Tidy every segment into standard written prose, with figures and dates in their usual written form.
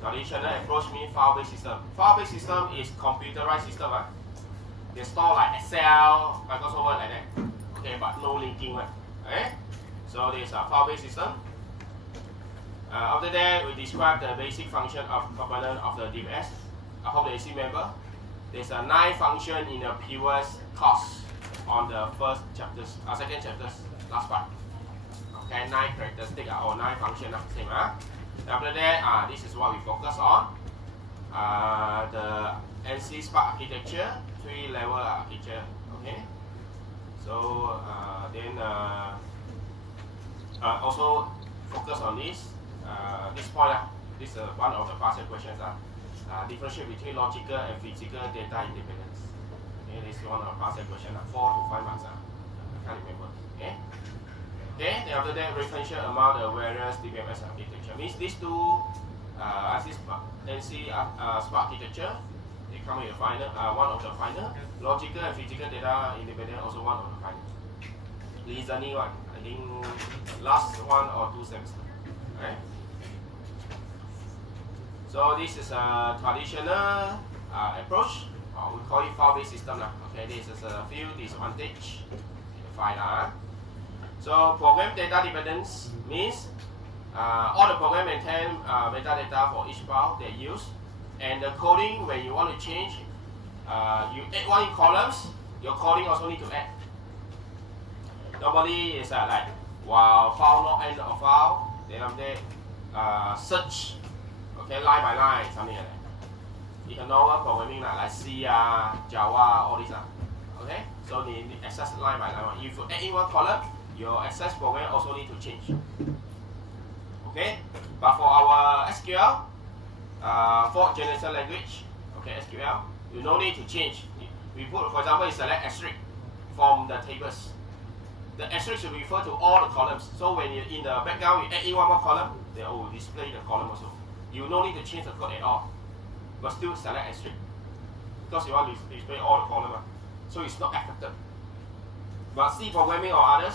Traditional approach means file-based system. File-based system is computerized system. They store like Excel, Microsoft Word like that. Okay, but no linking. Okay? So this is a file-based system. After that, we describe the basic function of component of the DBS. I hope that you remember. There's a 9 function in the previous course on the second chapters, last part. Okay, 9 characteristics or 9 functions, same. After that, this is what we focus on. The NC Spark architecture, 3-level architecture. Okay. So then also focus on this. This point, this is one of the past questions. Differentiate between logical and physical data independence. Okay, this is one of the past questions. 4 to 5 marks. I can't remember. Okay. Okay. Then after that, differentiate among the various DBMS architecture. Means these two, NC Spark architecture, they come in the final. One of the final. Logical and physical data independent, also one of the final. Reasoning one. I think last 1 or 2 semesters. Okay. So this is a traditional approach. We call it file-based system. Okay, this is a few disadvantages. So program data dependence means all the program maintain metadata for each file they use, and the coding when you want to change, you add one in columns. Your coding also need to add. Normally it's like while file not end of file, then after search. Okay, line by line, something like that. You can know programming like C, Java, all these. Okay, so you need access line by line. If you add in one column, your access program also need to change. Okay, but for our SQL, fourth generation language, okay, SQL, you no need to change. We put, for example, you select asterisk from the tables. The asterisk should refer to all the columns. So when you in the background, you add in one more column, they will display the column also. You no need to change the code at all, but still select asterisk because you want to display all the columns. So it's not affected. But C programming or others,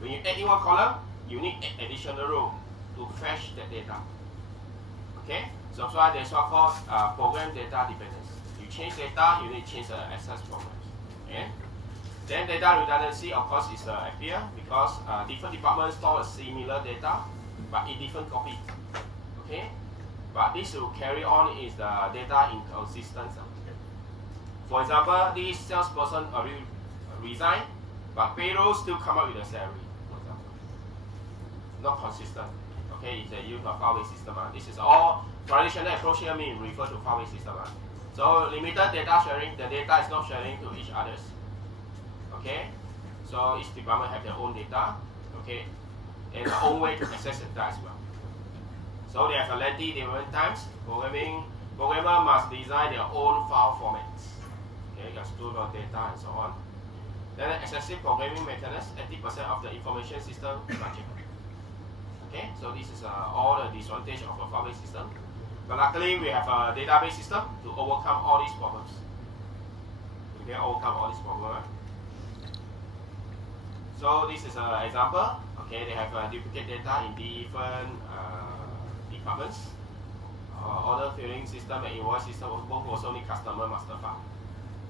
when you add in one column, you need additional row to fetch that data. Okay, so that's why there's what called program data dependence. You change data, you need to change the access programs. Okay. Then data redundancy, of course, is appear because different departments store a similar data, but in different copy. Okay, but this will carry on is the data inconsistency. For example, this salesperson already resigned, but payroll still come up with a salary. For example, not consistent. Okay, it's a use of file-based system. This is all traditional approach here mean refer to file-based system. So limited data sharing, the data is not sharing to each others. Okay, so each department have their own data. Okay, and their own way to access the data as well. So they have a lengthy development times. Programmer must design their own file formats. Okay, you can store the data and so on. Then excessive programming maintenance, 80% of the information system budget. Okay, so this is all the disadvantage of a file-based system. But luckily, we have a database system to overcome all these problems. We can overcome all these problems. So this is an example. Okay, they have duplicate data in different departments. Order filling system and invoice system both also need customer master file.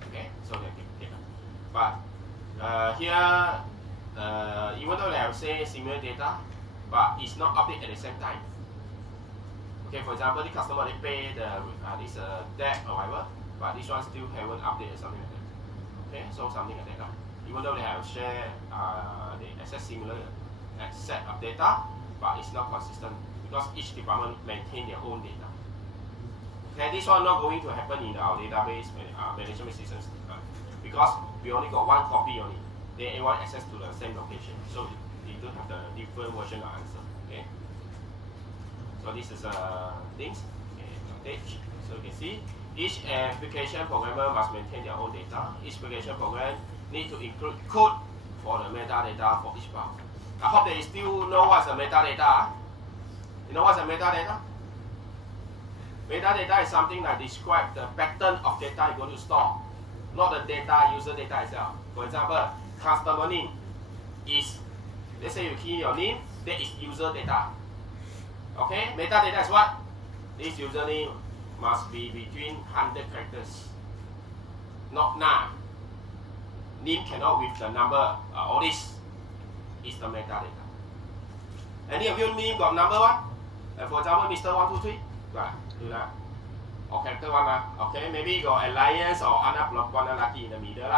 Okay, so they duplicate. But here, even though they have say similar data, but it's not updated at the same time. Okay, for example, the customer they pay this debt or whatever, but this one still haven't updated something like that. Okay, so something like that. Even though they have share, they access similar set of data, but it's not consistent because each department maintain their own data. Okay, this one not going to happen in our database management systems because we only got one copy only. They want access to the same location, so they don't have the different version of answer. Okay. So this is things. Okay, so you can see each application programmer must maintain their own data. Each application program need to include code for the metadata for each file. I hope that you still know what's the metadata. You know what's the metadata? Metadata is something that describes the pattern of data you're going to store, not the data, user data itself. For example, customer name is, let's say you key your name, that is user data. Okay, metadata is what? This username must be between 100 characters, not 9. Name cannot with the number. All this is the metadata. Any of your name got number one? For example, Mr. 123. Right, do that. Or character one. Okay, maybe you got alliance or lucky in the middle.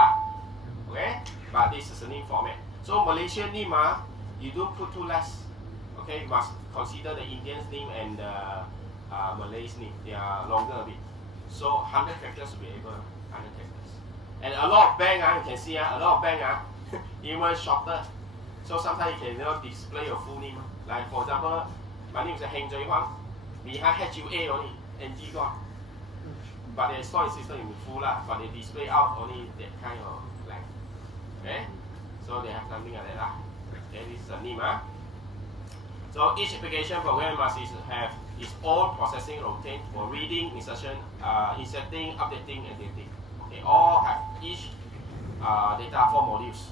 Okay, but this is a name format. So Malaysian name, you don't put too less. Okay, you must consider the Indian's name and the Malay's name. They are longer a bit. So 100 characters will be able. 100 characters. And a lot of bank, you can see a lot of bank even shorter. So sometimes you can display your full name. Like for example, my name is Heng Jui Huang. Behind HUA only, NG gone. But the storage system is full but they display out only that kind of blank. Okay? So they have something like that. Okay, this is a name. So each application program must have its own processing routine for reading, insertion, inserting, updating, and deleting. Okay, all have each data form modules.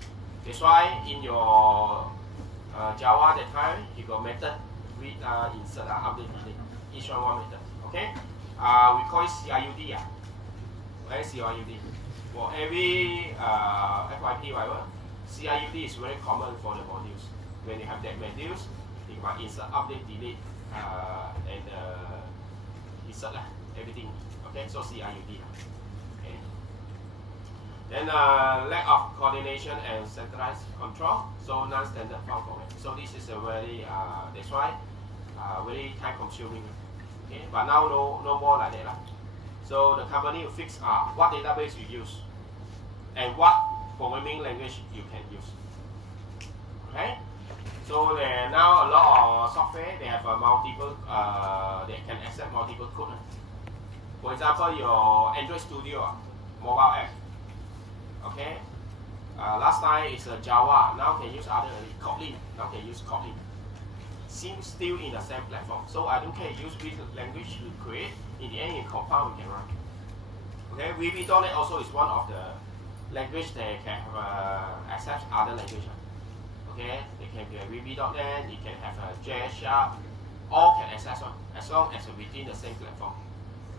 That's why in your Java that time you got method read, insert, update, delete. Each one method. Okay. We call it CIUD. Where is CIUD? For every FYP whatever, CIUD is very common for the modules. When you have that modules, you might insert, update, delete, and insert everything. Okay, so CIUD. Okay. Then lack of coordination and centralized control, so non-standard file format. So this is a very that's why very time-consuming. Okay, but now no more like that. So the company will fix what database you use and what programming language you can use. Okay, so there now a lot of software they have multiple they can accept multiple code. For example, your Android Studio mobile app. Okay, last time it's Java, now can use other Kotlin. Now can use Kotlin. Still in the same platform. So I don't care use which language you create. In the end, you compile, you can run. Okay, VB.NET also is one of the language that can accept other languages. Okay, it can be a VB.NET, it can have a JS Sharp, all can access one as long as within the same platform.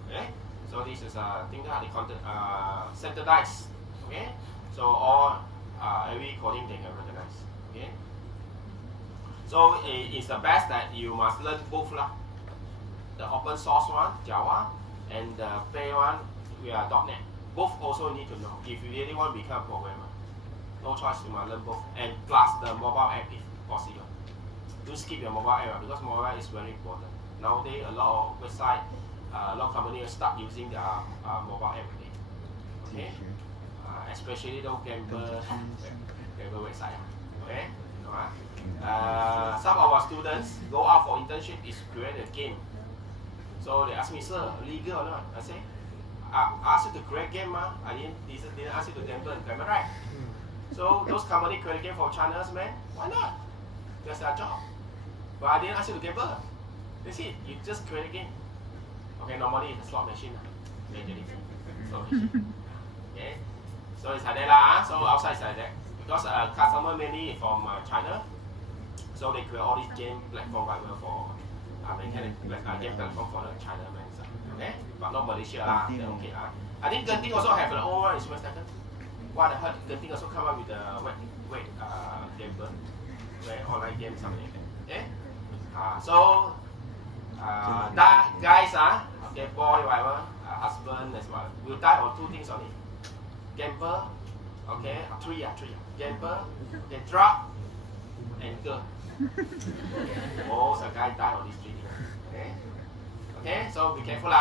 Okay, so this is a thing that they standardized. Okay, so all every coding they can recognize. Okay. So it's the best that you must learn both the open source one, Java, and the pay one, we are .NET. Both also need to know. If you really want to become a programmer, no choice, you must learn both. And plus the mobile app if possible. Don't skip your mobile app because mobile is very important. Nowadays, a lot of websites, a lot of companies start using their mobile app. Okay, especially those gamble website. Okay. Some of our students go out for internship is create a game. So they ask me, sir, legal or not? I say, I asked you to create game, I didn't ask you to gamble, am I right? So those companies create a game for China's man, why not? That's their job. But I didn't ask you to gamble. That's it, you just create a game. Okay, normally it's a slot machine. Slot machine. Okay, so it's like that, so outside is like that. Because customer mainly from China, so they create all these game platform for game platform for the China man. Okay, but not Malaysia they're okay I think Genting also have an own one in West Africa. What I heard, Genting also come up with a web game, online game something. Okay, so that guys okay, boy whatever, husband as well, will die on 2 things only: gamble. Okay, three. Gamble, okay, drug, and girl. Most of guys die on these 3 things. Okay. Okay, so be careful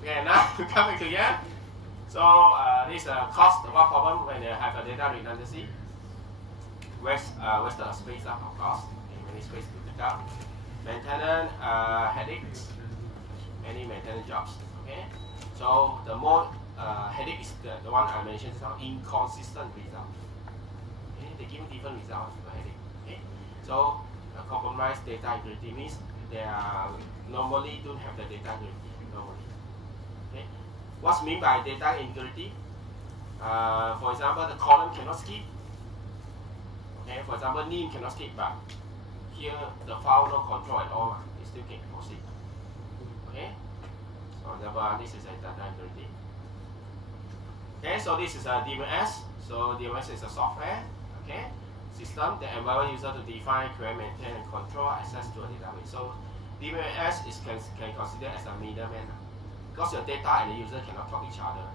Okay, now we come back to here. So this cost what problem when they have a data redundancy. Where's the space of cost? Okay, many space to pick up. Maintenance headaches, many maintenance jobs. Okay, so the more headache is the one I mentioned just now, inconsistent result. Okay, they give different results for headache. Okay, so compromised data integrity means they are normally don't have the data integrity normally. Okay, what's mean by data integrity? For example, the column cannot skip. Okay, for example, name cannot skip, but here the file no control at all. It still can proceed. Okay. So for example, this is a data integrity. Okay, so this is a DMS. So DMS is a software, okay, system that empowers user to define, create, maintain, and control access to a database. So DMS is can consider as a middleman because your data and the user cannot talk each other.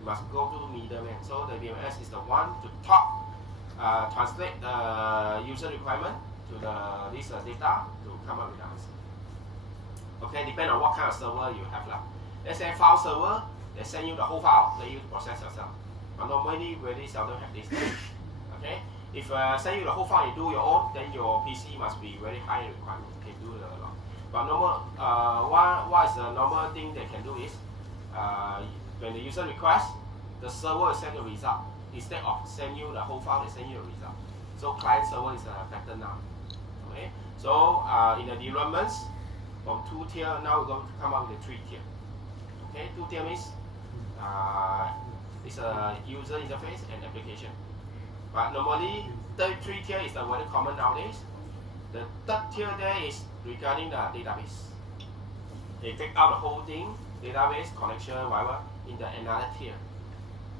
You must go to middleman. So the DMS is the one to talk, translate the user requirement to this data to come up with the answer. Okay, depend on what kind of server you have lah. Let's say file server, they send you the whole file, let you process yourself. But normally, very seldom have this. Okay, if send you the whole file, you do your own, then your PC must be very high requirement. You can do a lot. But normal, what is the normal thing they can do is, when the user requests, the server will send the result. Instead of send you the whole file, they send you a result. So client server is better now. Okay, so in the developments, from 2 tier, now we're going to come up with a 3 tier. Okay, 2 tier means it's a user interface and application. But normally, 3 tier is very common nowadays. The 3rd tier there is regarding the database. They take out the whole thing, database, connection, whatever, in the another tier.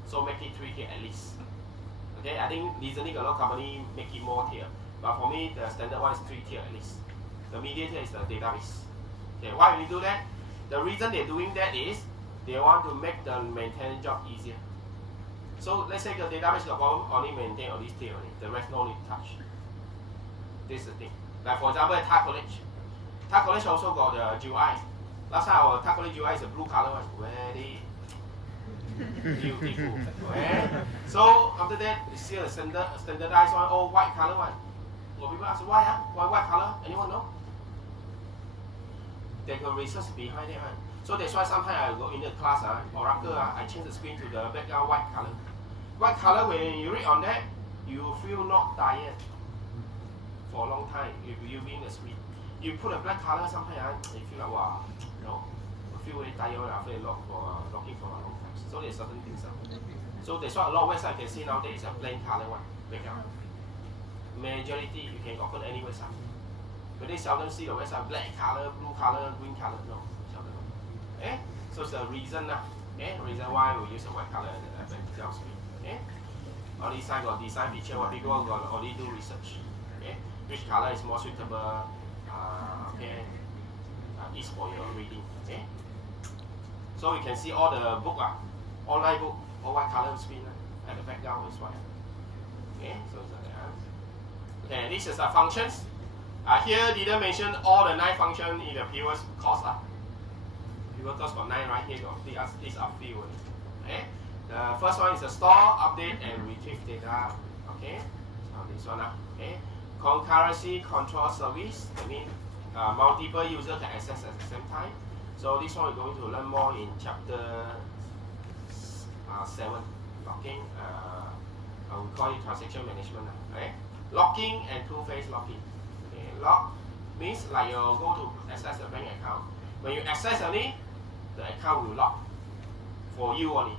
So make it 3 tier at least. Okay, I think recently a lot of company make it more tier. But for me, the standard one is 3 tier at least. The medium tier is the database. Okay, why will we do that? The reason they're doing that is they want to make the maintenance job easier. So let's say the database got problem, only maintain on this tier only. The rest no need to touch. This is the thing. Like for example, Tag College. Tag College also got the GUI. Last time our Tag College GUI is a blue color one. Very beautiful. Okay? So after that, you see a standardized one, oh white color one. Well, people ask why? Why white color? Anyone know? There's a research behind it. So that's why sometimes I go in the class, Oracle, I change the screen to the background white color. White color, when you read on that, you feel not tired for a long time if you being the screen. You put a black color, sometimes you feel like, wow, you feel very tired after a lot for looking for a long time. So there's certain things. So that's why a lot of websites can see nowadays is a plain color one background. Majority, you can open any website. But they seldom see the website black color, blue color, green color. No, seldom. Okay? So it's the reason. Reason why we use a white color as a background screen. Okay? All these side got design feature, what people got already do research. Okay? Which color is more suitable? Is for your reading. Okay? So you can see all the book, online book, all white color screen, and the background is white. Okay? So it's like that. Okay, this is the functions. Here didn't mention all the 9 functions in the previous course. Previous course got 9, right? Here got these are few. Okay. The first one is the store, update, and retrieve data. Okay. So this one. Okay. Concurrency control service. That means multiple users can access at the same time. So this one we're going to learn more in chapter 7. Locking. We call it transaction management. Okay. Locking and two-phase locking. Lock means like you go to access a bank account. When you access only, the account will lock for you only.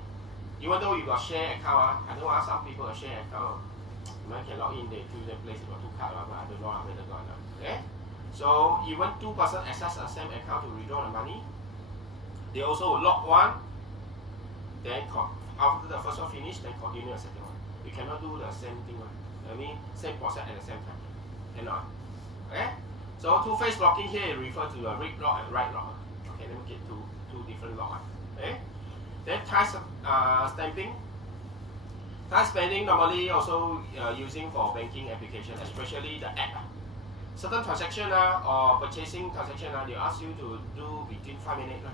Even though you got share account, I know some people have share account. You can log in, they do the place you got 2 cards, but I don't know how they got now. Okay? So even 2 persons access the same account to withdraw the money, they also will lock one. Then after the first one finish, then continue the second one. You cannot do the same thing. I mean, same process at the same time. Cannot. Okay? So two-phase locking here refer to the read lock and write lock. Okay, let me get two different locks. Okay? Then time stamping. Time stamping normally also using for banking application, especially the app. Certain transaction or purchasing transaction, they ask you to do between 5 minutes.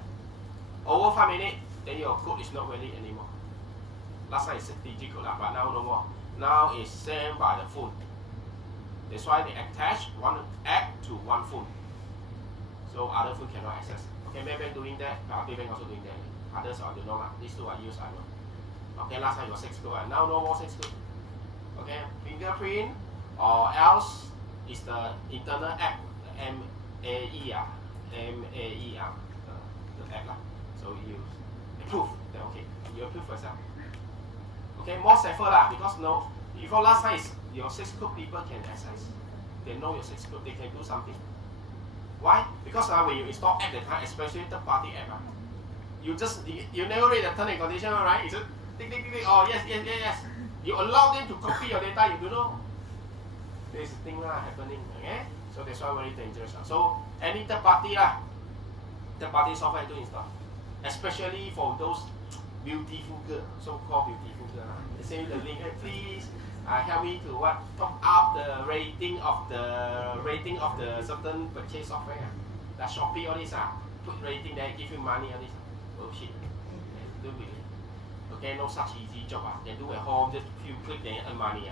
Over 5 minutes, then your code is not valid anymore. Last time it's 6-digit code, but now no more. Now it's sent by the phone. That's why they attach one app to one phone. So other phone cannot access. Okay, Maybank doing that, Maybank also doing that. Others I don't know. These two I use, I know. Okay, last time it was 6 code, now no more 6 code. Okay, fingerprint or else is the internal app, MAER, the app. So you approve, then okay, you approve yourself. Okay, more safer because no, before last time is your 6 code people can access. They know your 6 code, they can do something. Why? Because when you install app that time, especially third-party app, you never read the term and condition, right? It's a tick, tick, tick, tick. Oh yes, yes, yes, yes. You allow them to copy your data. You don't know. There's a thing happening. Okay, so that's why very dangerous. So any third-party software to install, especially for those beautiful girl, so-called beautiful girl. They send you the link. Hey, please help me to top up the rating of the certain purchase software. Like Shopee, all this put rating there, give you money, all this. Oh shit. Don't believe. Okay, no such easy job. They do at home, just few click, then earn money.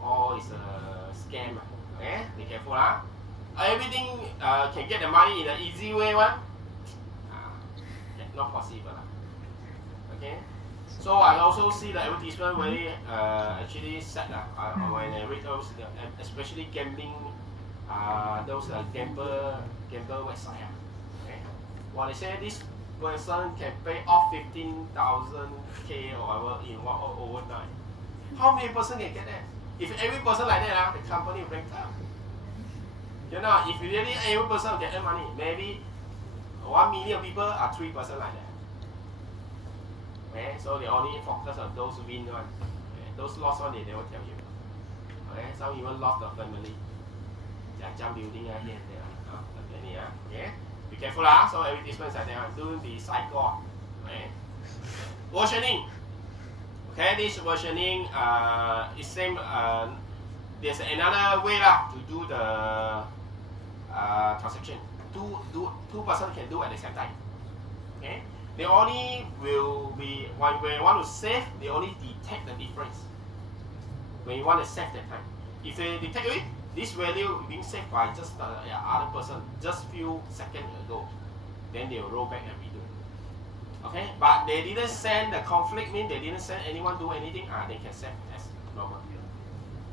All is a scam. Okay, be careful. Everything can get the money in an easy way. Not possible. Okay. So I also see the advertisement very actually sad when I read those, especially gambling, those gamble website. Okay. When they say this person can pay off 15,000 K or whatever in overnight, how many person can get that? If every person like that, the company will break down. You know, if really every person can earn money, maybe 1 million people are 3 person like that. Okay, so they only focus on those win one. Okay, those lost one they never tell you. Okay, some even lost the family. Jump building here and there. Okay, be careful so advertisements like that. Don't be psycho. Okay, versioning. Okay, this versioning is same. There's another way to do the transaction. Two person can do at the same time. Okay. They only will be, when you want to save, they only detect the difference. When you want to save that time. If they detect it, this value being saved by just other person, just few seconds ago, then they will roll back and redo it. Okay, but they didn't send the conflict, mean they didn't send anyone do anything, they can save as normal.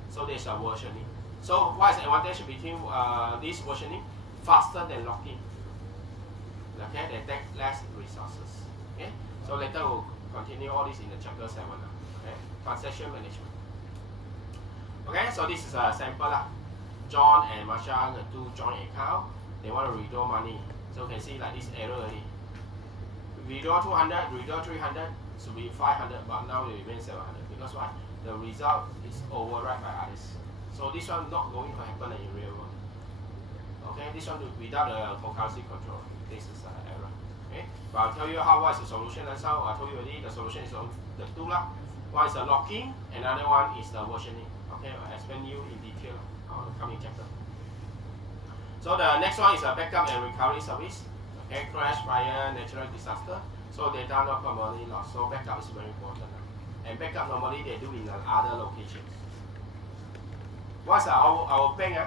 So there's a versioning. So what is the advantage between this versioning? Faster than locking. Okay, they take less resources. Okay, so later we'll continue all this in the chapter 7. Okay, transaction management. Okay, so this is a sample. John and Marsha, the two joint account, they want to withdraw money. So you can see like this error already. Withdraw 200, withdraw 300, should be 500, but now it remains 700. Because why? The result is override by others. So this one not going to happen in real world. Okay, this one without the concurrency control. This is an error. Okay, but I'll tell you what is the solution. That's how I told you already. The solution is on the two. One is the locking, another one is the versioning. Okay, I'll explain you in detail on the coming chapter. So the next one is a backup and recovery service. Okay, crash, fire, natural disaster. So data not permanently lost. So backup is very important. And backup normally they do in other locations. What's our bank?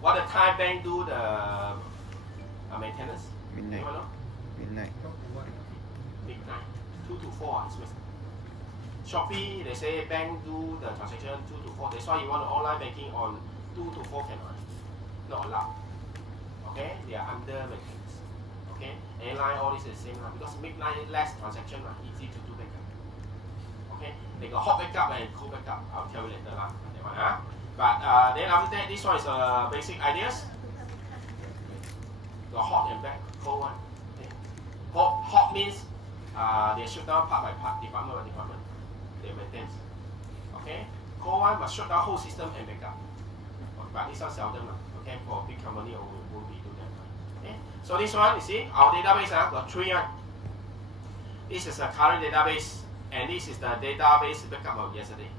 What the Thai bank do the maintenance? Midnight. Midnight. 2 to 4 is missing. Shopee, they say bank do the transaction 2 to 4. That's why you want online banking on 2 to 4 cannot. Not allowed. Okay, they are under maintenance. Okay, airline all this is the same because midnight less transaction easy to do backup. Okay, they got hot backup and cold backup. I'll tell you later that one. But then after that, this one is basic ideas. The hot and cold one. Okay. Hot means they shut down part by part, department by department. They maintain. Okay. Cold one must shut down whole system and backup. But this one seldom. Okay, for big company will be do that. Okay. So this one, you see, our database got 3. This is a current database, and this is the database backup of yesterday.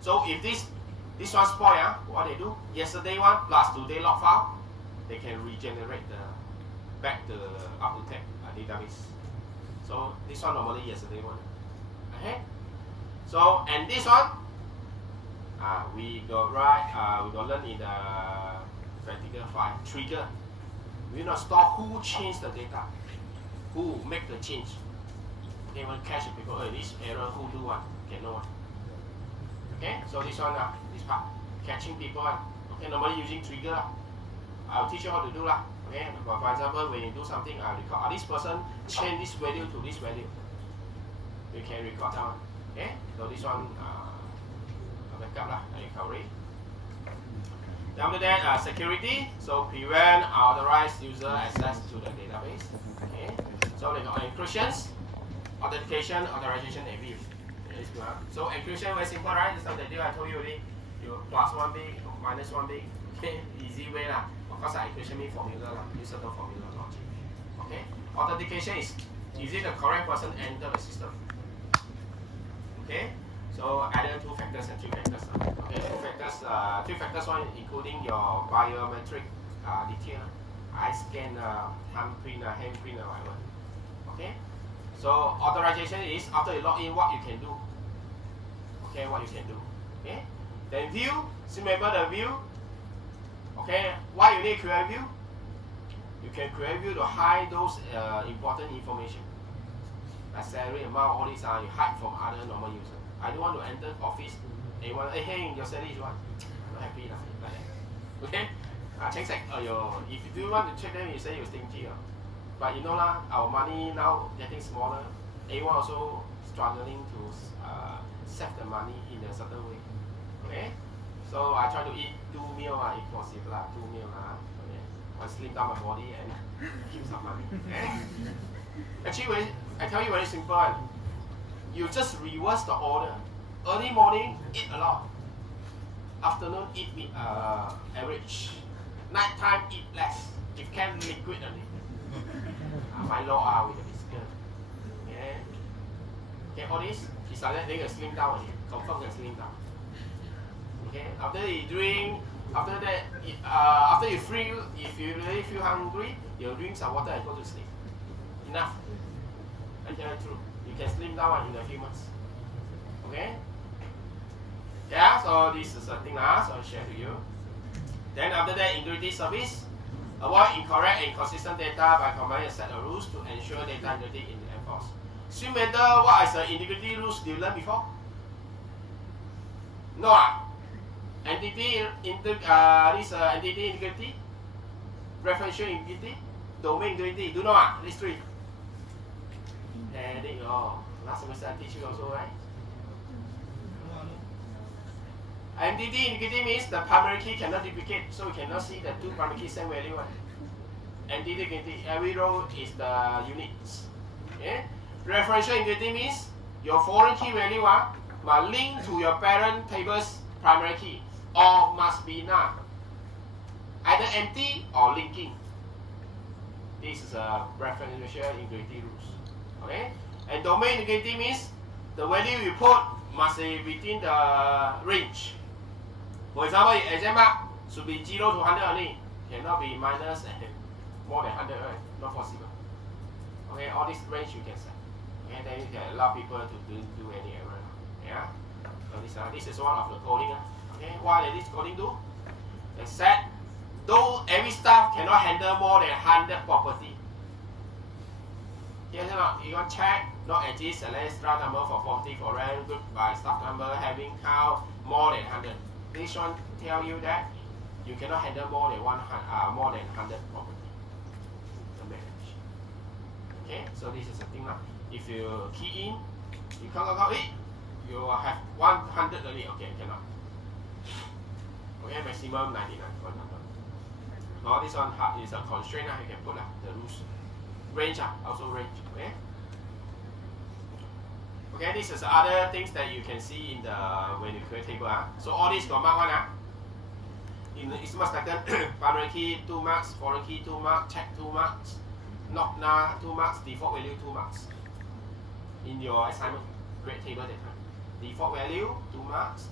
So if this one spoil, what they do? Yesterday one plus today log file, they can regenerate back the up-to-date database. So this one normally yesterday one. Okay. So and this one, we got learn in the practical file trigger. We not store who changed the data, who make the change. Okay, when catch people, this error who do one, can know one. Okay, so this one, this part, catching people. Okay, normally using trigger. I'll teach you how to do . Okay, but for example, when you do something, I'll record. This person change this value to this value. You can record that one. Okay, so this one, backup recovery. Then after that, security. So prevent unauthorized user access to the database. Okay. So they got encryptions, authentication, authorization, and view. So encryption very simple, right? This time the deal I told you already. You plus 1 bit, minus 1 bit. Okay, easy way lah. Of course, encryption means formula lah. Use certain formula logic. Okay. Authentication is it the correct person enter the system? Okay. So either 2 factors and 3 factors. Okay, 3 factors one including your biometric detail, eye scan, handprint, handprint, or whatever. Okay. So authorization is after you log in, what you can do. Okay, what you can do. Okay. Then view. Still remember the view. Okay. Why you need create view? You can create view to hide those important information. Like salary amount, all these you hide from other normal users. I don't want to enter office. They want, hey, your salary is what? I'm not happy like that. Okay? Check. If you do want to check them, you say you're stingy. But you know lah, our money now getting smaller. Everyone also struggling to save the money in a certain way. Okay? So I try to eat 2 meals if possible. 2 meals. Okay? I slim down my body and keep some money. Okay? Actually, I tell you very simple. You just reverse the order. Early morning, eat a lot. Afternoon, eat average. Night time, eat less. If can, liquid only. My law with the biscuit. Okay. Okay, all this is like that. Then you slim down again. Confirm you slim down. Okay. After you drink, after that, after you feel, if you really feel hungry, you drink some water and go to sleep. Enough. I tell you the truth. You can slim down in a few months. Okay? Yeah, so this is a thing so I'll share to you. Then after that, integrity service. Avoid incorrect and inconsistent data by combining a set of rules to ensure data integrity in the enforced. Still matter what is the integrity rules you learned before? No. Entity integrity, referential integrity, domain integrity. Do not these 3. And then last semester I teach you also, right? Entity integrity means the primary key cannot duplicate, so you cannot see the 2 primary keys same value. Entity integrity, every row is the units. Okay? Referential integrity means your foreign key value must link to your parent table's primary key, or must be none, either empty or linking. This is a referential integrity rules. Okay, and domain integrity means the value you put must be within the range. For example, exam mark should be 0 to 100 only, cannot be minus and more than 100, right? Not possible. Okay, all this range you can set. Okay, then you can allow people to do any error. Yeah. So this is one of the coding. Okay, what does this coding do? They set though every staff cannot handle more than 100 property. Yes or not? You want to check not exist a staff number for 40 for rent group by staff number having count more than 100. This one tell you that you cannot handle more than 100 property. Okay, so this is the thing now. If you key in, you count, you have 100 only. Okay, cannot. Okay, maximum 99 for example. Now this one is a constraint. You can put the rules. Range also range. Okay. Okay, this is other things that you can see in the when you create table. So all these got mark 1. In instrument pattern, primary key 2 marks, foreign key 2 marks, check 2 marks, not 2 marks, default value 2 marks. In your assignment, create table data. Default value 2 marks.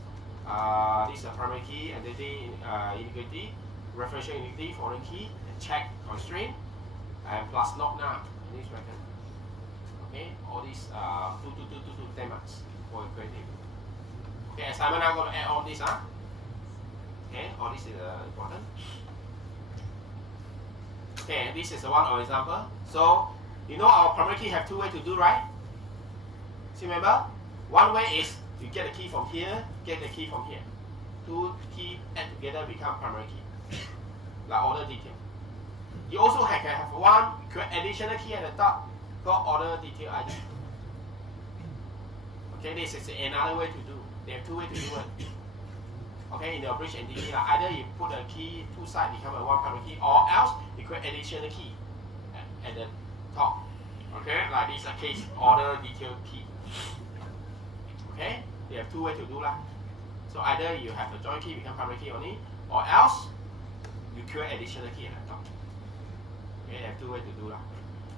This is a primary key, entity integrity, referential integrity, foreign key, and check constraint, and plus not now in this pattern. Okay, all these 10 marks for creating. Okay, assignment I'm going to add all this. Okay, all this is important. Okay, this is one example. So you know our primary key have 2 ways to do, right? See, remember, one way is you get the key from here, get the key from here. 2 keys add together become primary key, like order detail. You also can have one additional key at the top called order detail ID. Okay, this is another way to do. There are 2 ways to do it. Okay, in the bridge entity, either you put a key two sides become a one primary key, or else you create additional key at the top. Okay, like this a case order detail key. Okay, they have two ways to do that. So either you have a joint key become primary key only, or else you create additional key at the top. Okay, you have two ways to do that.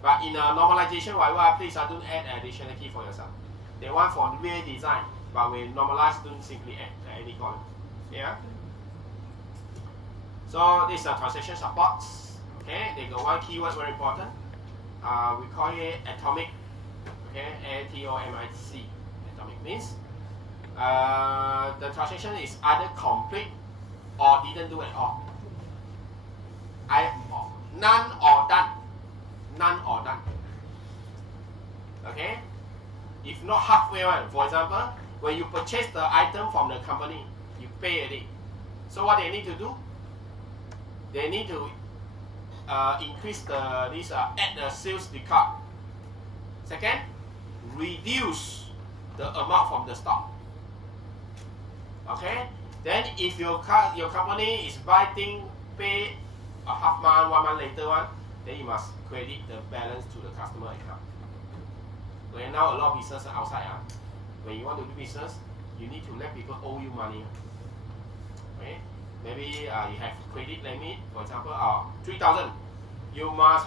But in a normalization, whatever, please don't add additional key for yourself. They want for real design, but we normalize, don't simply add any column. Yeah. So this is a transaction support. Okay, they got one keyword very important. We call it atomic. Okay, ATOMIC. Atomic means the transaction is either complete or didn't do at all. None or done. None or done. Okay? If not halfway one, for example, when you purchase the item from the company, you pay it. So what they need to do? They need to increase add the sales record. Second, reduce the amount from the stock. Okay? Then if your company is buying thing, pay a half month, 1 month later one, then you must credit the balance to the customer account. Okay, now a lot of business outside, when you want to do business, you need to let people owe you money. Okay? Maybe you have credit limit, for example, 3,000. You must,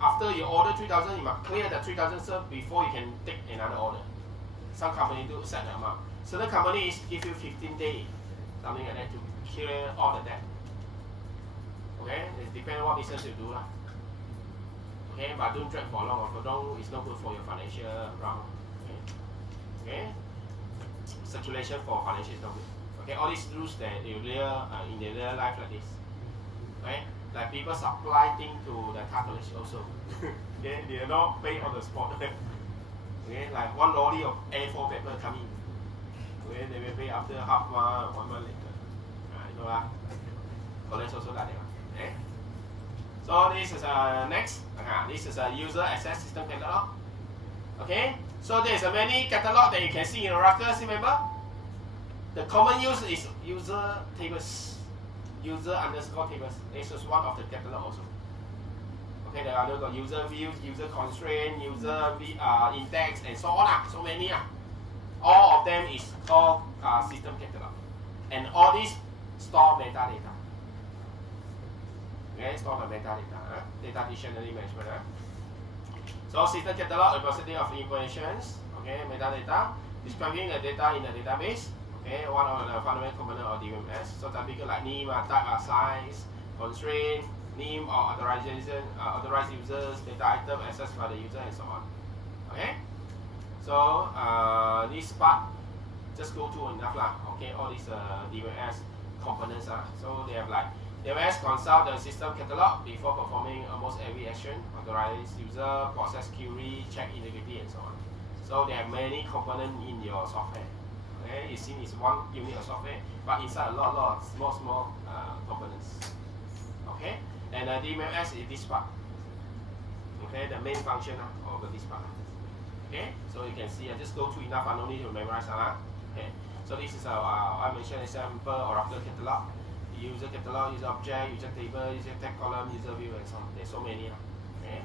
after you order 3,000, you must clear the 3,000 before you can take another order. Some companies do set the amount. Certain companies give you 15 days, something like that, to clear all the debt. Okay, it depends on what business you do. Okay, but don't drag for long, it's not good for your financial round. Okay, circulation for financial is not good. Okay, all these rules that in the real life like this. Okay, like people supply things to the Catholics also. Okay, they are not pay on the spot. Okay, like one lorry of A4 paper coming. Okay, they will pay after half month, 1 month later. You know that. College also like that. Okay. So this is next. This is a user access system catalog. Okay. So there's a many catalog that you can see in Oracle. Remember, the common use is user tables, user underscore tables. This is one of the catalog also. Okay, there are got user views, user constraint, user index, and so on. So many. All of them is called system catalog, and all these store metadata. Okay, store the metadata, data dictionary management. So system catalog, repository of informations. Okay, metadata describing the data in the database. Okay, one of the fundamental component of DMS. So typical like name, type, size, constraint, name or authorized users, data item accessed by the user, and so on. Okay. So this part just go to enough lah. Okay, all these DMS components so they have like DMS consult the system catalog before performing almost every action, authorize user, process query, check integrity, and so on. So they have many components in your software. Okay, it seems it's one unit of software, but inside a lot of small components. Okay, and DMS is this part. Okay, the main function of this part. Okay, so you can see I just go through enough. I don't need to memorize. Okay, so this is I mentioned example Oracle catalog, user catalog, user object, user table, user tag column, user view, and so on. There's so many. Okay,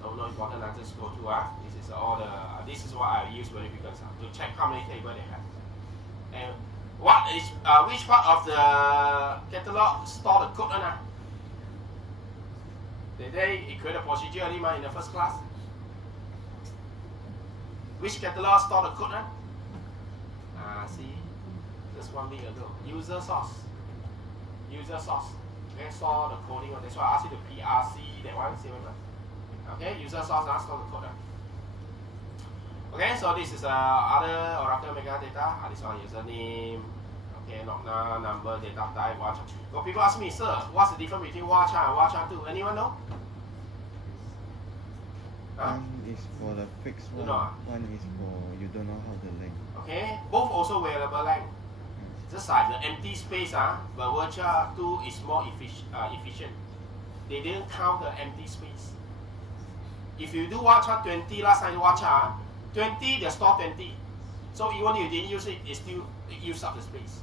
so not important. I just go through. This is all the. This is what I use very because to check how many tables they have. And what is which part of the catalog store the code on? Did they create a procedure in the first class? Which catalog store the code? See, just 1 week ago. User source. User source. Okay, store the coding. That's why I asked you the PRC, that one, see remember? Okay, user source, store the code. Okay, so this is other Oracle metadata. This one username. Okay, number, data type, watch. Well, people ask me, sir, what's the difference between watch and watch 2? Anyone know? One is for the fixed one. One is for you don't know how to link. Okay, both also variable length. Just like the empty space, but virtual 2 is more efficient. They didn't count the empty space. If you do watch 20, last time watch 20, they store 20. So even if you didn't use it, it still use up the space.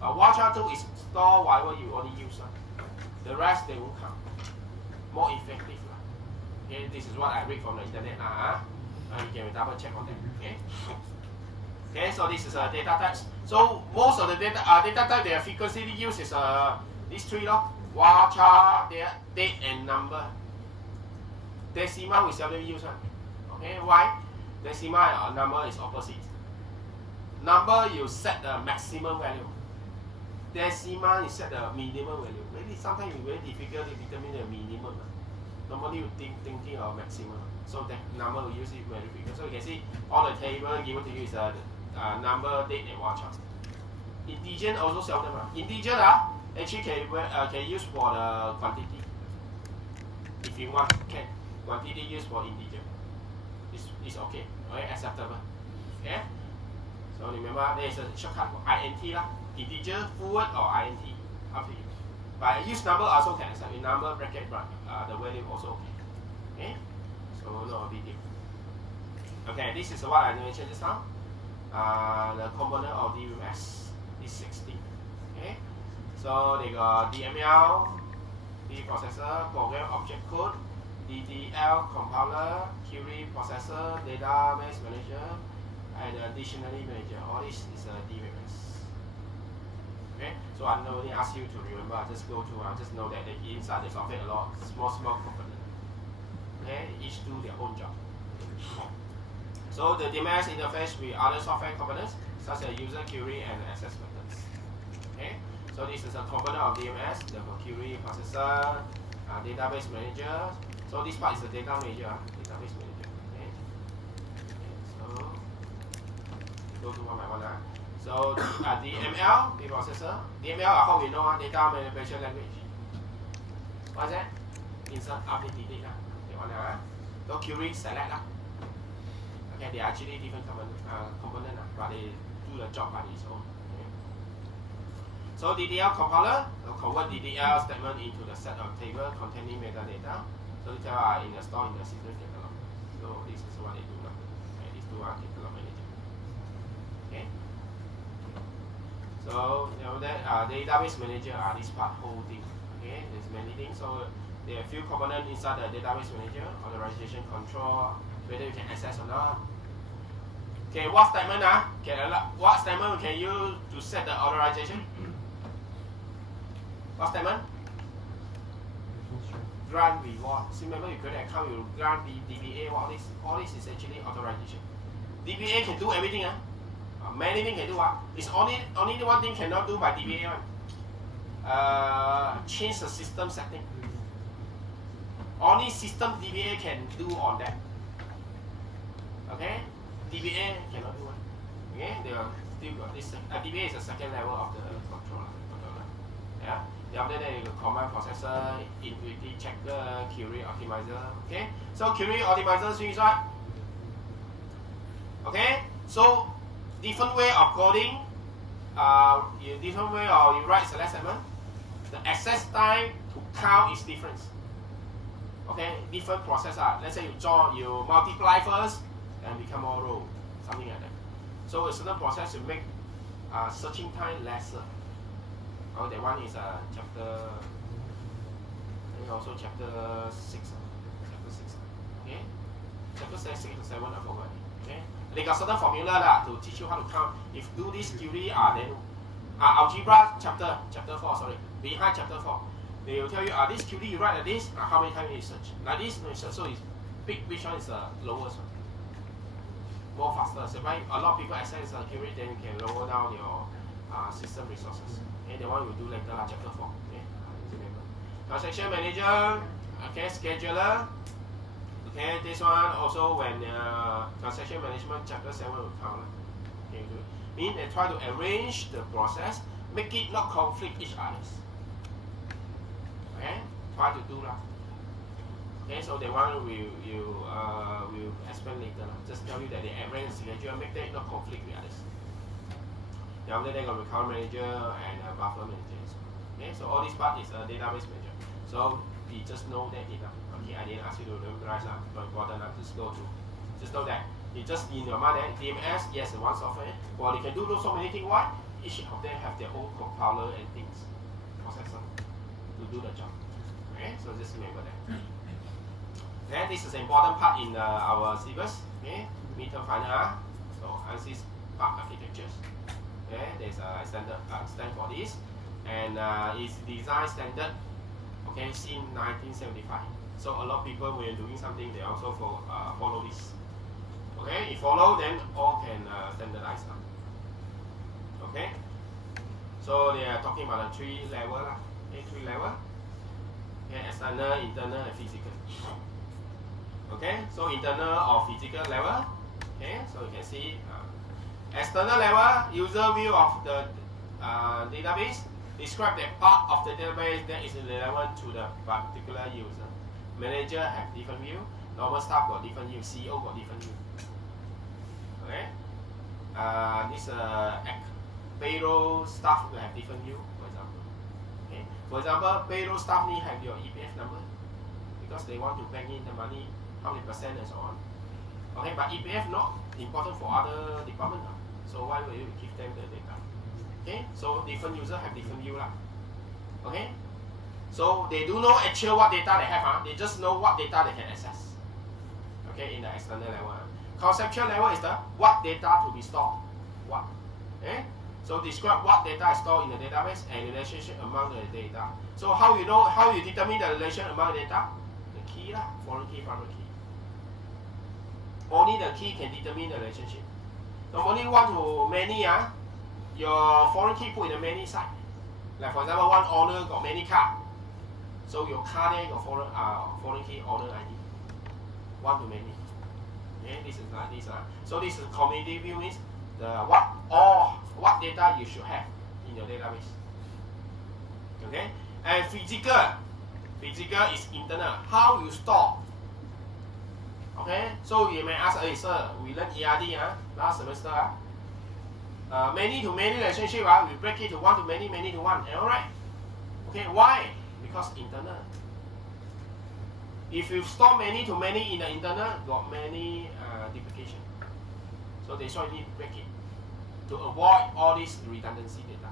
Watcher 2 is store whatever you only use. The rest they won't count. More effective. Okay, this is what I read from the internet. You can double check on that. Okay. Okay, so this is data types. So most of the data type they are frequently used is these three Watcher, date and number. Decimal we seldom use. Okay, why? Decimal and number is opposite. Number you set the maximum value. Decimal you set the minimum value. Maybe sometimes it's very difficult to determine the minimum. Normally you thinking of maximum. So that number we use it very difficult. So you can see all the table given to you is number, date and watcher. Integer also seldom. Integer actually can use for the quantity. If you want, can quantity used for integer. It's okay, acceptable. Okay. So remember there is a shortcut for int integer, full word or int, up to you. But use number also can accept. In number bracket, the value also okay. Okay. So no big deal. Okay, this is what I mentioned just now. The component of DMS is 16. Okay. So they got DML, processor, program object code, DDL compiler, query processor, database manager, and dictionary manager. All this is a DMS. Okay. So I don't only ask you to remember. Just go to just know that inside the software a lot small components. Okay. Each do their own job. So the DMS interface with other software components such as user query and access methods. Okay. So this is a component of DMS, the query processor, database manager. So this part is the data manager, database manager. Okay. So go to one by one. So DML, the processor. DML how we know data manipulation language. What's that? Insert, update, delete. Okay, one. So query, select. Okay, they are actually different component, but they do the job by its own. Okay. So DDL compiler will convert DDL statement into the set of table containing metadata. So the table are stored in the system catalog. So this is what they do now. Okay, these two are catalog manager. Okay. So that database manager are this part whole thing. Okay, there's many things. So there are a few components inside the database manager, authorization control, whether you can access or not. Okay, what statement what statement we can use to set the authorization? What statement? Grant reward. So remember you create an account, you grant DBA, all this is actually authorization. DBA can do everything. Many things can do. It's only one thing cannot do by DBA. Change the system setting. Only system DBA can do on that. Okay, DBA cannot do it. Okay, they are still got this. DBA is the second level of the controller. Yeah. After that, you command processor, integrity checker, query optimizer. Okay, so query optimizer means what? Okay, so different way of coding. Different way of you write select statement. The access time to count is different. Okay, different process. Let's say you multiply first and become more row, something like that. So a certain process to make searching time lesser. Oh, that one is chapter. And also chapter 6. Chapter 6. Okay, chapter 6 and 7 I forgot. Okay, they got certain formula to teach you how to count. If do this query, then algebra chapter 4. Sorry, behind chapter 4. They will tell you, this query you write like this, how many times you search. Like this, so it's pick which one is the lowest one. More faster. So when a lot of people access the query, then you can lower down your system resources. Okay, the one we do later, chapter 4. Okay, transaction manager, okay, scheduler. Okay, this one also when transaction management chapter 7 will come. Okay, mean they try to arrange the process, make it not conflict each other. Okay, try to do that. Okay, so the one will explain later. Just tell you that they arrange the schedule, make that not conflict with others. Then after that, got account manager and buffer manager. Okay, so all this part is a database manager. So you just know that enough. Okay, I didn't ask you to memorize that, but important. Just go through. Just know that you just in your mind that DMS, yes, one software. Well, you can do so many things. Why? each of them have their own compiler and things, processor to do the job. Okay, so just remember that. Then this is an important part in our syllabus. Okay, midterm final. So ANSYS part architectures. Okay, there's a standard stand for this, and it's design standard. Okay, since 1975. So a lot of people when doing something, they also follow this. Okay, if follow, then all can standardize now. Okay, so they are talking about the 3 level lah. Okay, 3 level. Okay, external, internal, and physical. Okay, so internal or physical level. Okay, so you can see external level, user view of the database. Describe the part of the database that is relevant to the particular user. Manager have different view. Normal staff got different view. CEO got different view. Okay. This payroll staff will have different view, for example. Okay. For example, payroll staff need have your EPF number because they want to bank in the money, how many percent and so on. Okay, but EPF not important for other department. So why will you give them the data? Okay, so different user have different view lah. Okay, so they do know actual what data they have. They just know what data they can access. Okay, in the external level. Conceptual level is the what data to be stored. What? Okay, so describe what data is stored in the database and relationship among the data. So how you know, how you determine the relation among the data? The key lah, foreign key, primary key. Only the key can determine the relationship. Normally one to many, your foreign key put in the many side. Like for example, one owner got many car. So your car there got foreign key owner ID. One to many. Okay, this is like this. So this is community view means the what data you should have in your database. Okay, and physical is internal. How you store. Okay, so you may ask, hey sir, we learn ERD last semester. Many to many relationship, we break it to one to many, many to one. Alright? Okay, why? Because internal. If you store many to many in the internal, got many duplication. So that's why you need to break it to avoid all this redundancy data.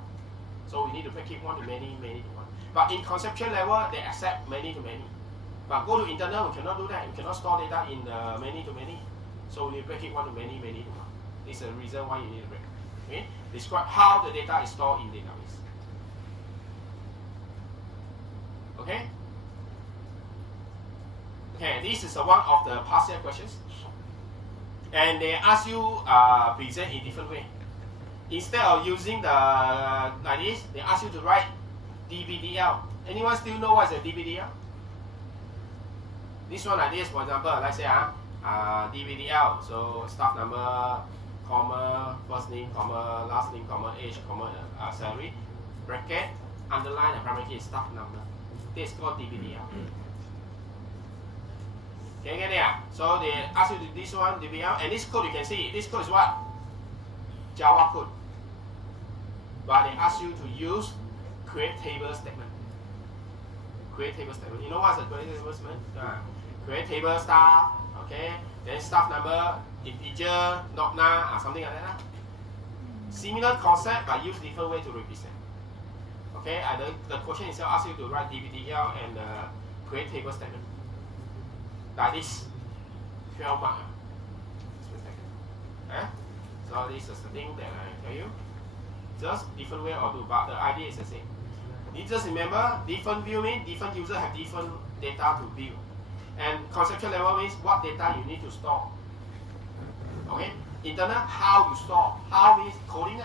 So we need to break it one to many, many to one. But in conceptual level, they accept many to many. But go to internal, we cannot do that. We cannot store data in many to many. So we break it one to many, many to one. This is the reason why you need to break. Okay? Describe how the data is stored in database. Okay? Okay, this is one of the past year questions. And they ask you present in different way. Instead of using the like this, they ask you to write DBDL. Anyone still know what is a DBDL? This one like this, for example, let's say DBDL. So staff number, comma, first name, comma, last name, comma, age, comma, salary, bracket, underline and primary key is staff number. This is called DBDL. Can you get it? So they ask you to do this one, DBL, and this code you can see, this code is what? Java code. But they ask you to use create table statement. Create table statement. You know what's a create table statement? Create table staff, okay? Then staff number, integer, not now, or something like that. Similar concept, but use different way to represent. Okay, the question itself asks you to write DBDL and create table statement. Like this, 12 mark. So this is the thing that I tell you. Just different way or do, but the idea is the same. You just remember, different view means different users have different data to view. And conceptual level means what data you need to store. Okay? Internal, how you store. How means coding.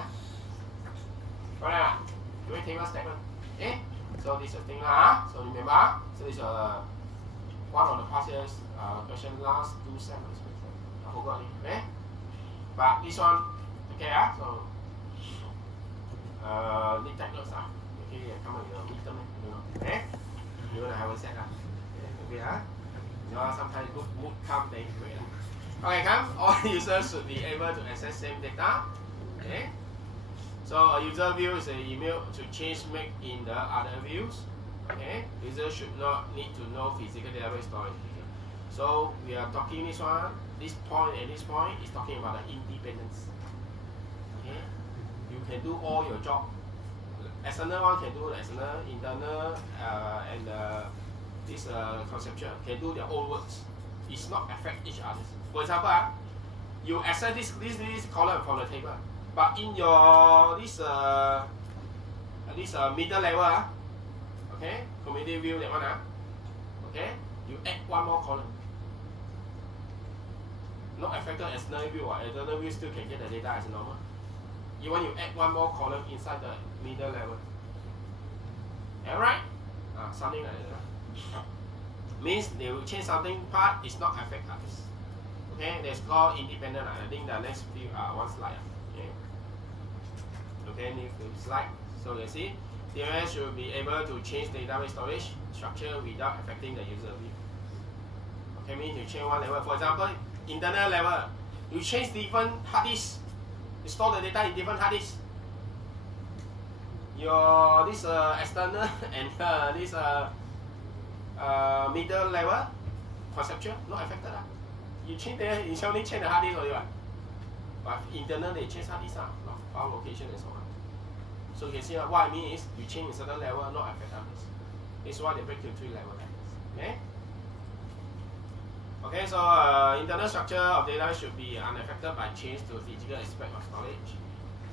Alright, create table statement. Okay? So this is the thing. So remember, so this is one of the past year's question last 2 semesters. I forgot it. Okay? But this one, okay, so need take notes. Okay, come on, midterm. Okay? You want to have a set. Okay, you know, sometimes good mood come, then great. Okay, come. All users should be able to access same data. Okay? So a user view is an email to change make in the other views. Okay? User should not need to know physical database storage. Okay? So we are talking this one, this point and this point is talking about the independence. Okay? you can do all your job. External one can do the external, internal, and this conceptual can do their own works. It's not affect each other. For example, you access this column from the table, but in your this middle level, okay, community view that one, okay, you add one more column. Not affected external view, external view still can get the data as normal. You add one more column inside the middle level. Alright? Something like that. Means they will change something part, it's not affect others. Okay, that's called independent. I think the next few one slide. Okay, new slide. So you see, DMS should be able to change database storage structure without affecting the user view. Okay, means you change one level. For example, internal level, you change different hard disks. You store the data in different hard disks. Your this external and this middle level conceptual not affected. You change there, you only change the hard disk only, right? But internal they change hard disk, file location and so on. So you can see what I mean is you change a certain level, not affect others. This is why they break to 3 levels. Okay. Okay, so internal structure of data should be unaffected by change to physical aspect of storage.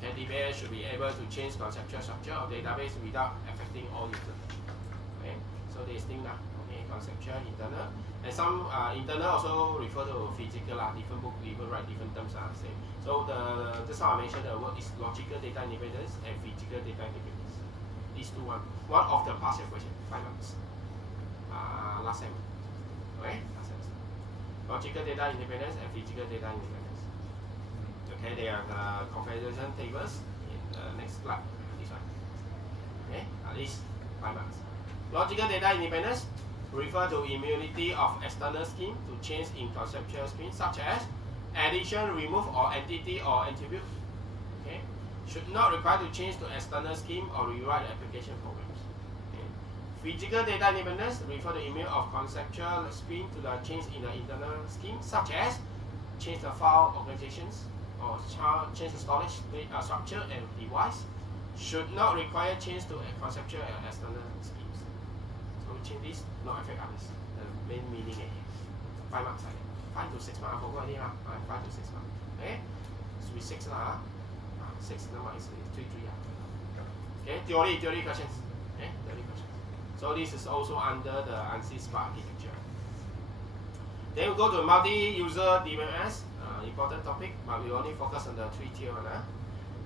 ADB should be able to change conceptual structure of database without affecting all users. Okay, so this thing now. Okay, conceptual, internal, and some internal also refer to physical different book even write different terms same. So just how I mentioned the word is logical data independence and physical data independence. These two one of the past year question, 5 months. Last time. Okay, last time. Logical data independence and physical data independence. Okay, they are the comparison tables in the next slide. This one. Okay, at least 5 months. Logical data independence refer to immunity of external scheme to change in conceptual scheme, such as addition, remove, or entity or attribute. Okay, should not require to change to external scheme or rewrite the application programs. Physical data independence refer to immune of conceptual scheme to the change in the internal scheme, such as change the file organizations or change the storage structure and device. Should not require change to a conceptual and external schemes. So we change this, not affect others. The main meaning is 5 months. 5 to 6 months. I forgot it. 5 to 6 months. Okay, so we 6 lah. 6 number is 3. Okay, theory questions. Okay, theory questions. So this is also under the ANSI SPA architecture. Then we go to multi-user DMS, important topic, but we only focus on the 3 tier one.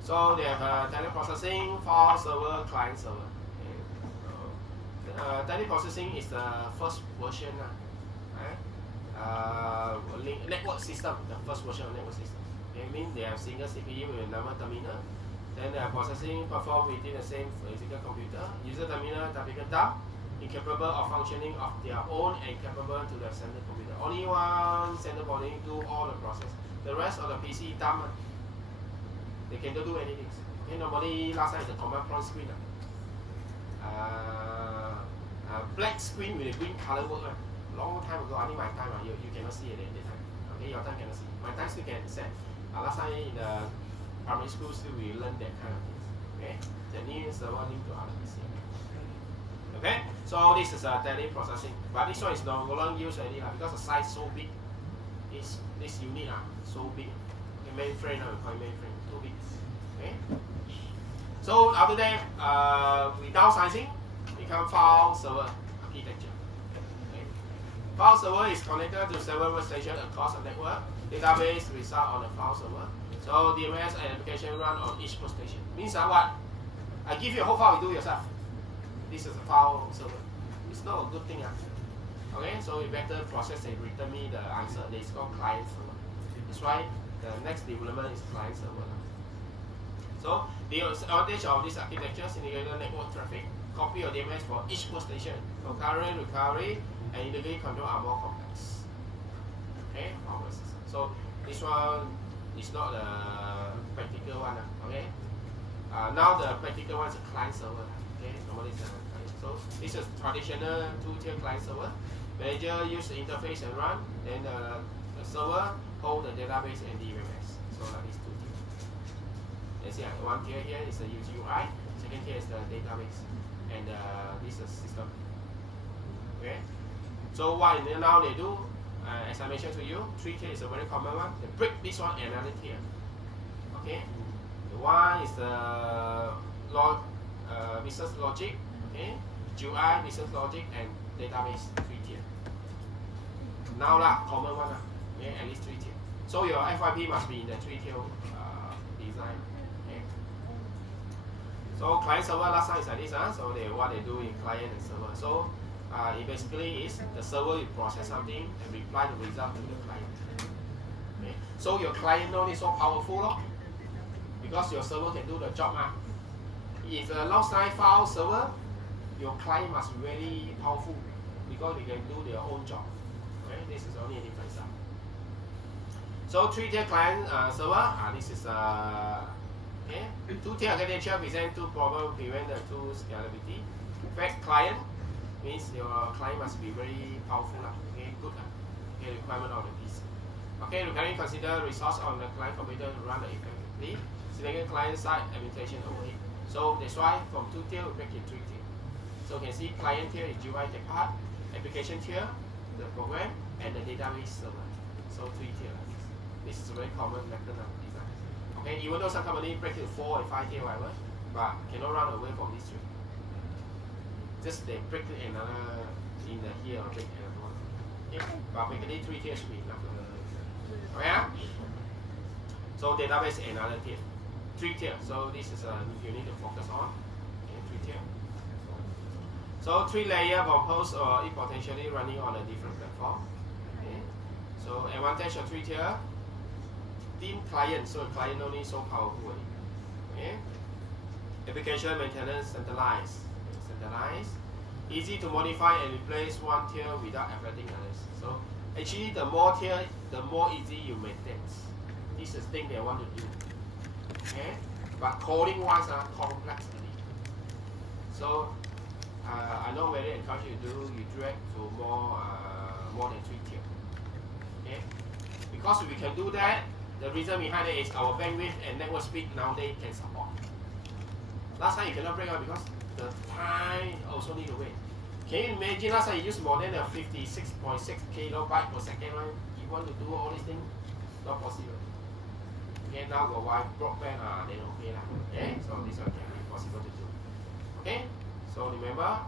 So they have teleprocessing, file server, client server. Okay. So, teleprocessing is the first version. Network system, the first version of network system. It means they have single CPU with a number terminal. Then the processing performed within the same physical computer. User terminal typical dumb, incapable of functioning of their own and capable to the central computer. Only one central body do all the process. The rest of the PC dumb. They cannot do anything. Okay, normally last time is the command prompt screen. Black screen with a green color work. Long time ago, only my time you cannot see it at that time. Okay, your time cannot see. My time still can set. Last time in the primary school still we learn that kind of things. Okay, the new server link to other PC. Okay, so this is a teleprocessing, but this one is no longer used already because the size so big. This unit so big. The mainframe we call mainframe too big. Okay, so after that we downsizing become file server architecture. Okay. File server is connected to several workstations across the network. Database result on the file server. So DMS and application run on each workstation. Means what? I give you a whole file, you do yourself. This is a file server. It's not a good thing. Okay, so we better process and return me the answer. It's called client server. That's why the next development is client server. So the advantage of this architecture is integrated network traffic. Copy of DMS for each workstation. Concurrent, recovery, and integrated control are more complex. Okay, so this one is not the practical one. Okay. Now the practical one is a client server. Okay, normally it's a client. So this is traditional 2-tier client server. Manager use the interface and run. Then the server hold the database and DMS. So like this 2 tier. You see, one tier here is the UI, second tier is the database, and this is system. Okay. So what now they do? As I mentioned to you, 3 tier is a very common one. They break this one another tier. Okay. The one is the business logic. Okay. UI, business logic, and database 3 tier. Now common one okay, at least 3 tier. So your FYP must be in the 3 tier design. Okay. So client server last time is like this, so what they do in client and server. So it basically is the server will process something and reply the result to the client. Okay. So your client node is so powerful because your server can do the job. If a long time file server, your client must be very powerful because they can do their own job. Okay. This is only a difference. So 3 tier client server, this is okay. 2 tier architecture present 2 problems, prevent the 2 scalability. First client means your client must be very powerful, okay, good, okay, requirement of the PC. Okay, you can consider resource on the client computer to run the effectively. Second client side administration overhead. So that's why from 2 tier we break it 3 tier. So you can see client tier is UI tech part, application tier, the program, and the database server. So 3 tier. This is a very common method of design. Okay, even though some company break it 4 and 5 tier, whatever, but cannot run away from these 3. Just they break it another in the here or break another one. Okay, but basically 3 tier should be enough. Okay, so database another tier, 3 tier. So this is you need to focus on. Okay, 3 tier. So 3 layer compose or potentially running on a different platform. Okay, so advantage of 3 tier. Team client, so client only so powerful. Okay, application maintenance centralized. Easy to modify and replace one tier without affecting others. So actually the more tier, the more easy you maintain. This is the thing they want to do. Okay, but coding wise are complex. So I know whether encourage you to do, you drag to more than 3 tier. Okay, because we can do that. The reason behind it is our bandwidth and network speed nowadays can support. Last time you cannot break out because the time also need to wait. Can you imagine last time you use more than a 56.6 kilobyte per second, right? You want to do all these things? Not possible. Okay, now go wide broadband, then okay lah. Okay, so this one can be possible to do. Okay, so remember,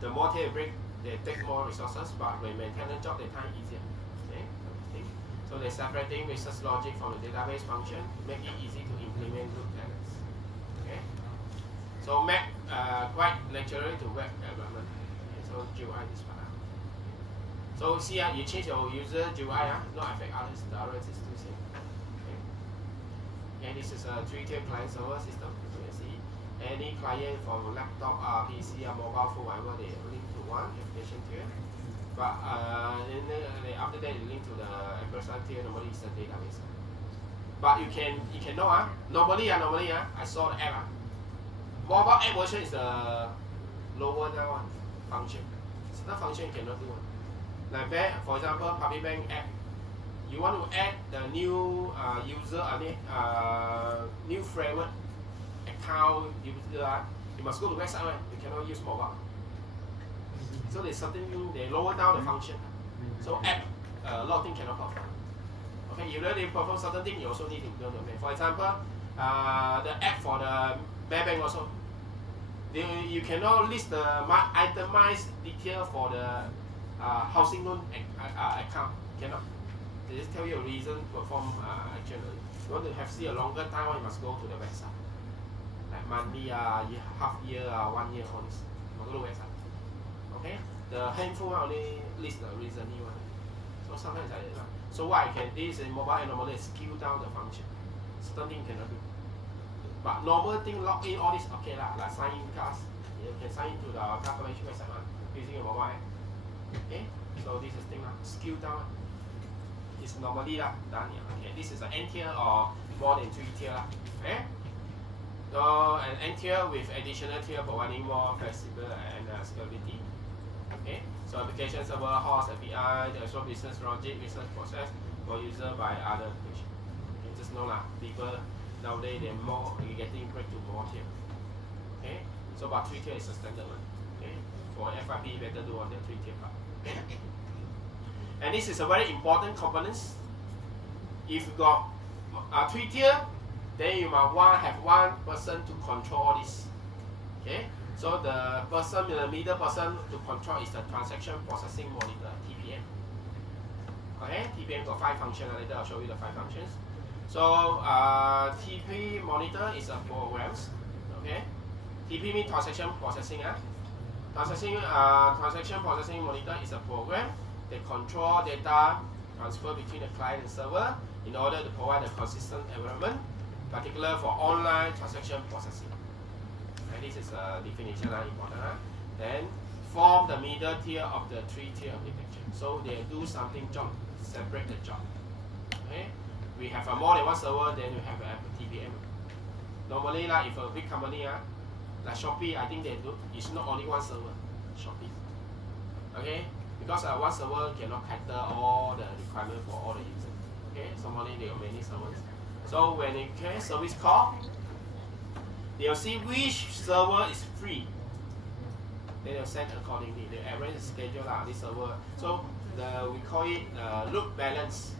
the more tier you break, they take more resources, but when maintain the job, they time easier. Okay, so they're separating business logic from the database function, make it easy to implement loop tenants. Okay. So map quite naturally to web development. Okay, so GUI this part. So see, you change your user GUI, not affect others. The others is still same. Okay. And this is a 3-tier client server system. So you see, any client from laptop, PC, mobile phone, whatever, they link to one application tier. But after that, you link to the application tier. Normally, it's a database. But you can know, normally, I saw the app. Mobile app version is the lower than one function. Certain function you cannot do. Like that, for example, public bank app. You want to add the new user, new framework account user. You must go to website. Right? You cannot use mobile. So there's something they lower down the function. So app, a lot of things cannot perform. Okay, you really perform certain things, you also need to learn to make. For example, the app for the bank also. You cannot list the itemized detail for the housing loan account. Cannot. They just tell you a reason to perform action. You want to see a longer time, you must go to the website. Like monthly, half year, 1 year, all this. You must go to the website. Okay? The handful one only list the reasoning one. So sometimes like that. So what I can do is in mobile and normally scale down the function. Certain thing cannot do. But normal thing log in all this okay lah, like sign in cards. You can sign into the calculation website using your mobile. Okay? So this is thing lah. Scale down. It's normally lah done here. Okay, this is an N tier or more than 3 tier lah. Okay? So an N tier with additional tier providing more flexible and scalability. Okay, so application server, host, API, the actual business logic, business process for user by other application. Okay, just know lah, people Nowadays they're more getting break to more tier. Okay, so about 3 tier is a standard one. Okay, for FIP better do on the 3 tier part. Okay, and this is a very important components. If you got 3 tier, then you might have one person to control all this. Okay, so the middle person to control is the transaction processing monitor, TPM. Okay, TPM got 5 functions. Later I'll show you the 5 functions. So TP monitor is a programs. Okay, TP means transaction processing. Transaction processing monitor is a program that control data transfer between the client and server in order to provide a consistent environment, particular for online transaction processing. And this is a definition important. Then form the middle tier of the 3 tier architecture. So they do something job, separate the job. Okay, we have more than one server, then we have a TPM. Normally, like if a big company, like Shopee, I think they do. It's not only one server, Shopee. Okay, because one server cannot cater all the requirement for all the users. Okay, so normally they have many servers. So when they create service call, they'll see which server is free. Then they'll send accordingly. They arrange the schedule this server. So we call it load balance.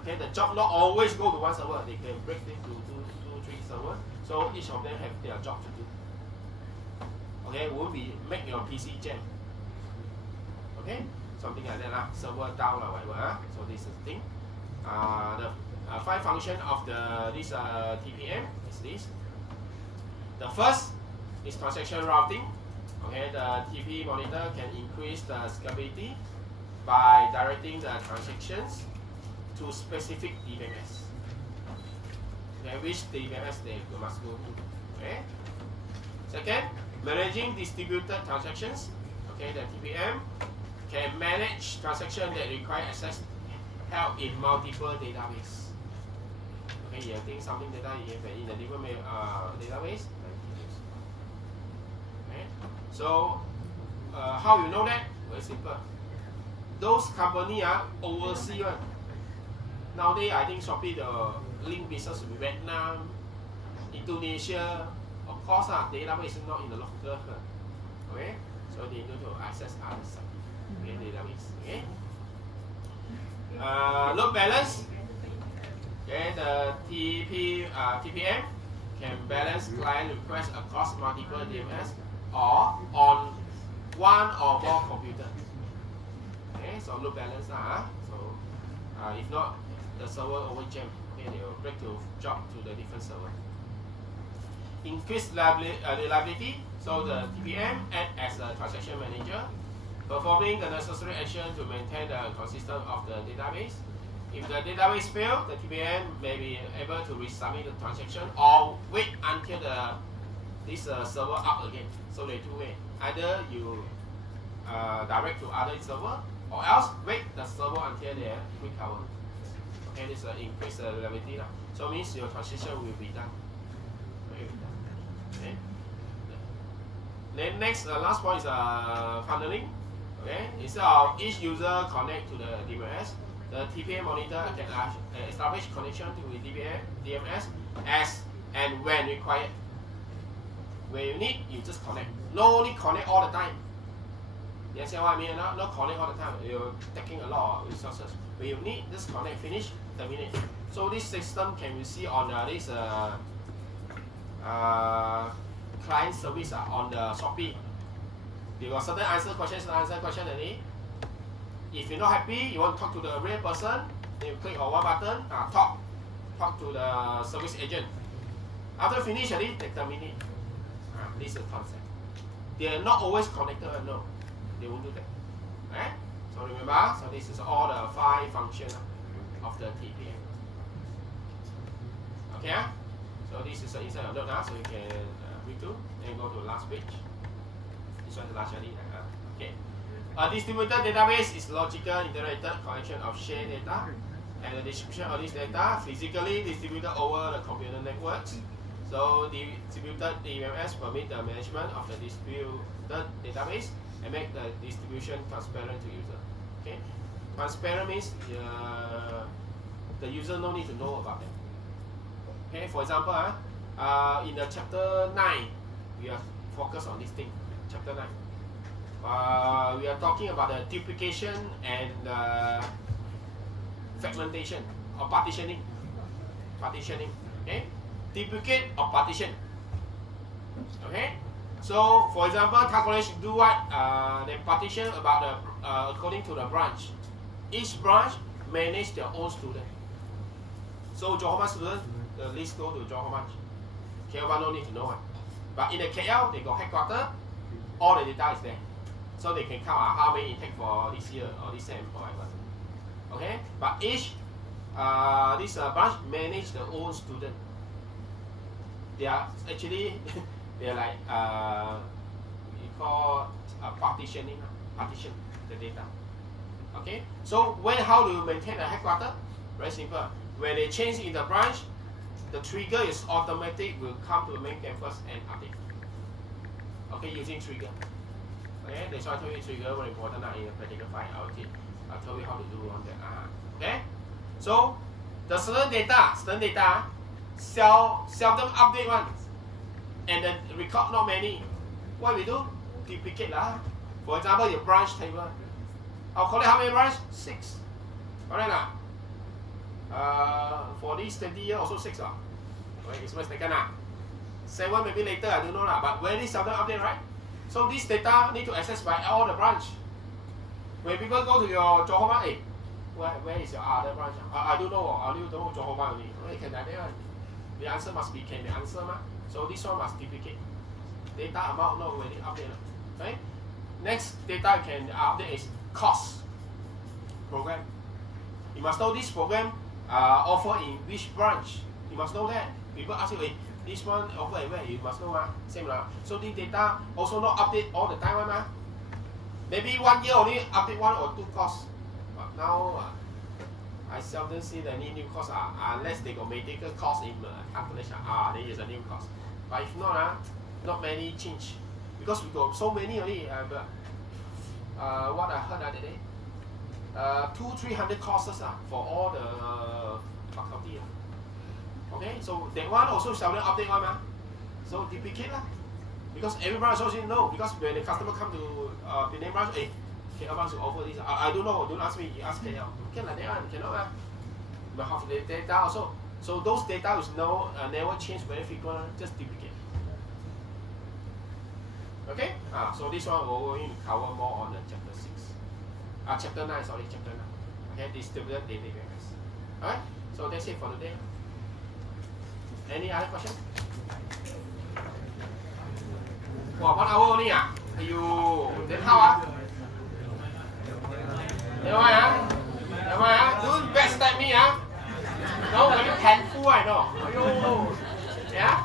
Okay, the job not always go to one server. They can break it to two, 3 servers. So each of them have their job to do. Okay, won't be make your PC jam. Okay, something like that server down or whatever. So this is the thing. The 5 function of this TPM is this. The first is transaction routing. Okay, the TP monitor can increase the scalability by directing the transactions to specific DBMS. Okay, which DBMS they must go to. Okay. Second, managing distributed transactions. Okay, the TPM can manage transactions that require access help in multiple database. Okay, you think something data in the different database. Okay, so how you know that? Very simple. Those company overseas one. Nowadays, I think Shopee the link business with Vietnam, Indonesia. Of course, database is not in the local. Okay, so they need to access other side. Okay, database. Okay. Load balance. Okay, the TPM can balance client requests across multiple DMS or on one or more computers. Okay, so load balance. So if not, the server over jam. Okay, they will break the job to the different server. Increase reliability. So the TPM act as a transaction manager, performing the necessary action to maintain the consistency of the database. If the database fails, the TPM may be able to resubmit the transaction or wait until this server up again. So there are 2 ways. Either you direct to other server, or else wait the server until they recover. Okay, this increase the reliability. So it means your transaction will be done. Okay. Then next, last point is funneling. Okay, instead of each user connect to the DMS, the TPM monitor can establish connection to the DMS as and when required. When you need, you just connect. No need connect all the time. You understand what I mean? Not connect all the time. You're taking a lot of resources. When you need, just connect, finish, terminate. So this system can you see on this client service on the Shopee. You got certain answer question already. If you're not happy, you want to talk to the real person, then you click on one button, talk to the service agent. After finish already, they terminate. This is the concept. They are not always connected, no. They won't do that. Okay? So remember, so this is all the 5 functions of the TPM. Okay? So this is inside of note so you can read through and go to the last page. This one is the last already. Okay. A distributed database is logical integrated collection of shared data, and the distribution of this data physically distributed over the computer networks. So the distributed DMS permit the management of the distributed database and make the distribution transparent to user. Okay, transparent means the user no need to know about it. Okay, for example, in the chapter 9, we are focused on this thing. Chapter 9. We are talking about the duplication and fragmentation or partitioning. Partitioning. Okay? Duplicate or partition. Okay? So, for example, calculation do what? They partition about the according to the branch. Each branch manage their own student. So, how much student? The list go to how much. KL1 no need to know. But in the KL, they got headquarters. All the data is there. So they can count how many intake for this year or this sem or whatever. Okay? But each this branch manage their own student. They are actually they are like we call partitioning, partition the data. Okay, so how do you maintain the headquarters? Very simple. When they change in the branch, the trigger is automatic will come to the main campus and update. Okay, using trigger. Okay, that's why I told you trigger very important in the practical file. I'll tell you how to do on that. Okay, so the student data seldom update one, and the record not many. What we do? Duplicate lah. For example, your branch table. I'll collect how many branch? 6. Correct lah. For this 20 year also 6 lah. Okay, it's mistaken lah. 7 maybe later, I don't know lah. But very seldom update, right? So this data need to access by all the branch. When people go to your Johor, hey, where is your other branch? I don't know. I don't know Johor only. Okay, can I tell you? The answer must be can the answer ma. So this one must duplicate. Data amount not really update. Okay. Next data you can update is cost program. You must know this program offer in which branch. You must know that. People ask you, hey, this one offer at where? You must know same lah. So this data also not update all the time ma. Maybe 1 year only update 1 or 2 courses. But now I seldom see any new course unless they got medical cost in calculation. There is a new course. But if not, not many change because we got so many already. What I heard the other day, 200-300 courses for all the faculty. Okay, so that one also seldom update one so duplicate lah. Because every branch also know. Because when the customer come to the name branch, hey, KL branch will offer this. I don't know. Don't ask me. You ask KL. Can like that one. Cannot But have the data also. So those data is never change very frequent. Just duplicate. Okay. So this one we're going to cover more on the chapter 6. Chapter 9. Sorry, chapter 9. Okay. Distributed database. Alright. So that's it for today. Any other question? Wow, 1 hour only then how Never mind don't backstab me No, very painful I know. Yeah?